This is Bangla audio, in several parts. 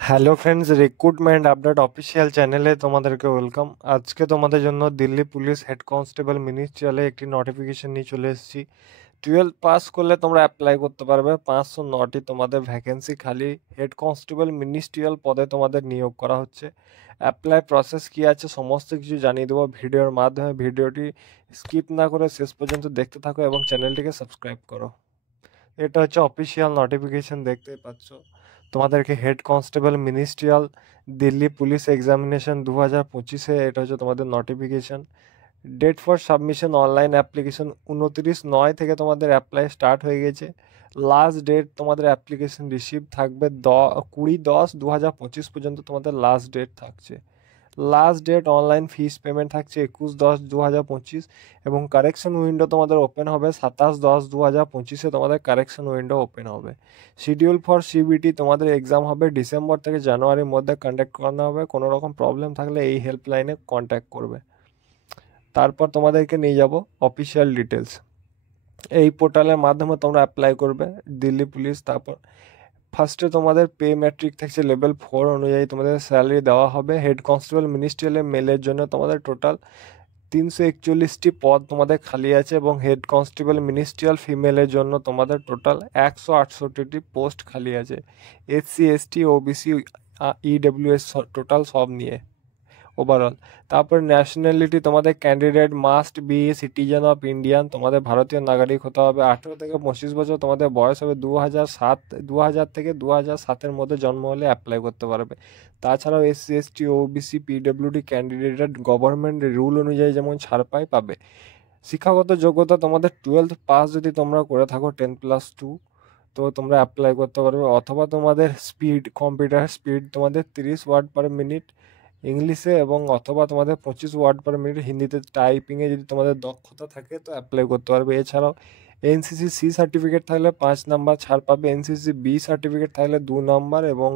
Hello friends, recruitment update official চ্যানেলে তোমাদেরকে ওয়েলকাম। আজকে তোমাদের জন্য দিল্লি পুলিশ হেড কনস্টেবল মিনিস্ট্রিয়ালে একটি নোটিফিকেশন নিয়ে চলে এসেছি। 12 পাস করলে তোমরা অ্যাপ্লাই করতে পারবে। 509টি তোমাদের ভ্যাকেন্সি খালি হেড কনস্টেবল মিনিস্ট্রিয়াল পদে তোমাদের নিয়োগ করা হচ্ছে। অ্যাপ্লাই প্রসেস কী আছে সমস্ত কিছু জানিয়ে দেবো ভিডিওর মাধ্যমে। ভিডিওটি স্কিপ না করে শেষ পর্যন্ত দেখতে থাকো এবং চ্যানেলটিকে সাবস্ক্রাইব করো। এটা হচ্ছে অফিসিয়াল নোটিফিকেশন, দেখতেই পাচ্ছ। তোমাদেরকে head constable ministerial Delhi police examination 2025-এ এটা হচ্ছে তোমাদের notification. Date for submission online application 29/9 থেকে তোমাদের অ্যাপ্লাই স্টার্ট হয়ে গেছে। লাস্ট ডেট তোমাদের অ্যাপ্লিকেশন রিসিভ থাকবে 20/10/2025 পর্যন্ত তোমাদের লাস্ট ডেট থাকছে। Last date online fees payment থাকছে 21/10/2025 এবং কারেকশন উইন্ডো তোমাদের ওপেন হবে 27/10/2025-এ তোমাদের কারেকশন উইন্ডো ওপেন হবে। শিডিউল ফর সিবিটি তোমাদের এক্সাম হবে ডিসেম্বর থেকে জানুয়ারির মধ্যে কন্ডাক্ট করানো হবে। কোনো রকম প্রবলেম থাকলে এই হেল্পলাইনে কন্ট্যাক্ট করবে। তারপর তোমাদেরকে নিয়ে যাব অফিসিয়াল ডিটেলস। এই পোর্টালের মাধ্যমে তোমরা অ্যাপ্লাই করবে দিল্লি পুলিশ। তারপর ফার্স্টে তোমাদের পে ম্যাট্রিক থাকছে লেভেল 4 অনুযায়ী তোমাদের স্যালারি দেওয়া হবে। হেড কনস্টেবল মিনিস্ট্রিয়ালে মেলের জন্য তোমাদের টোটাল 341টি পদ তোমাদের খালি আছে এবং হেড কনস্টেবল মিনিস্ট্রিয়াল ফিমেলের জন্য তোমাদের টোটাল 168টি পোস্ট খালি আছে। SC ST OBC EWS total সব নিয়ে ওভারঅল। তারপর ন্যাশনালিটি তোমাদের candidate must be citizen of Indian, তোমাদের ভারতীয় নাগরিক হতে হবে। 18 থেকে 25 বছর তোমাদের বয়স হবে। 2000 থেকে 2007-এর মধ্যে জন্ম হলে অ্যাপ্লাই করতে পারবে। তাছাড়াও SC ST OBC PWD candidate government rule অনুযায়ী যেমন ছাড় পাবে। শিক্ষাগত যোগ্যতা তোমাদের 12th পাস যদি তোমরা করে থাকো 10+2 তো তোমরা অ্যাপ্লাই করতে পারবে, অথবা তোমাদের স্পিড কম্পিউটার স্পিড তোমাদের 30 ওয়ার্ড পার মিনিট ইংলিশে এবং অথবা তোমাদের 25 ওয়ার্ড পার মিনিট হিন্দিতে টাইপিংয়ে যদি তোমাদের দক্ষতা থাকে তো অ্যাপ্লাই করতে পারবে। এছাড়াও এনসিসি সি সার্টিফিকেট থাকলে 5 নাম্বার ছাড় পাবে, এনসিসি বি সার্টিফিকেট থাকলে 2 নাম্বার এবং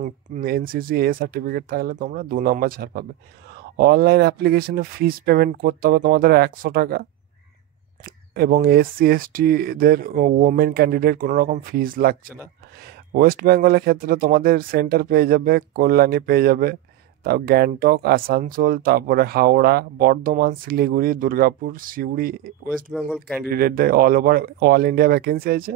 এনসিসি এ সার্টিফিকেট থাকলে তোমরা 2 নাম্বার ছাড় পাবে। অনলাইন অ্যাপ্লিকেশনে ফিস পেমেন্ট করতে হবে তোমাদের 100 টাকা এবং এসসি এসটিদের ওমেন ক্যান্ডিডেট কোনো রকম ফিস লাগছে না। ওয়েস্ট বেঙ্গলের ক্ষেত্রে তোমাদের সেন্টার পেয়ে যাবে, কল্যাণী পেয়ে যাবে, তারপর গ্যাংটক, আসানসোল, তারপরে হাওড়া, বর্ধমান, শিলিগুড়ি, দুর্গাপুর, সিউড়ি। ওয়েস্ট বেঙ্গল ক্যান্ডিডেটদের অল ইন্ডিয়া ভ্যাকেন্সি আছে।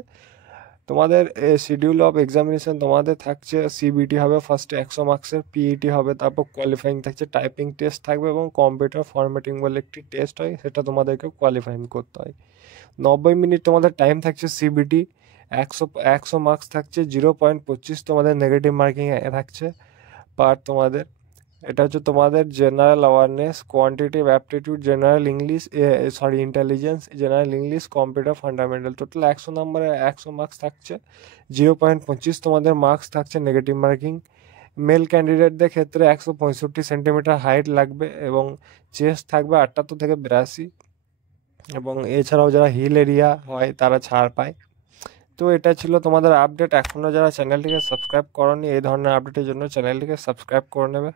তোমাদের শিডিউল অফ এক্সামিনেশন তোমাদের থাকছে সিবিটি হবে ফার্স্টে 100 মার্কসের, পিইটি হবে, তারপর কোয়ালিফাইং থাকছে, টাইপিং টেস্ট থাকবে এবং কম্পিউটার ফরম্যাটিং বলে একটি টেস্ট হয়, সেটা তোমাদেরকে কোয়ালিফাইং করতে হয়। 90 মিনিট তোমাদের টাইম থাকছে সিবিটি। 100 মার্কস থাকছে, 0.25 তোমাদের নেগেটিভ মার্কিং থাকছে পার তোমাদের। এটা হচ্ছে তোমাদের general awareness, quantitative aptitude, general English intelligence, general English, computer fundamental. Total 100 নম্বরে 100 মার্কস থাকছে, 0.25 তোমাদের মার্কস থাকছে নেগেটিভ মার্কিং। মেল ক্যান্ডিডেটদের ক্ষেত্রে 165 সেন্টিমিটার হাইট লাগবে এবং চেস্ট থাকবে 78 থেকে 82 এবং এছাড়াও যারা হিল এরিয়া হয় তারা ছাড় পায়। তো এটা ছিল তোমাদের আপডেট। এখনও যারা চ্যানেলটিকে সাবস্ক্রাইব করোনি এই ধরনের আপডেটের জন্য চ্যানেলটিকে সাবস্ক্রাইব করে নেবে।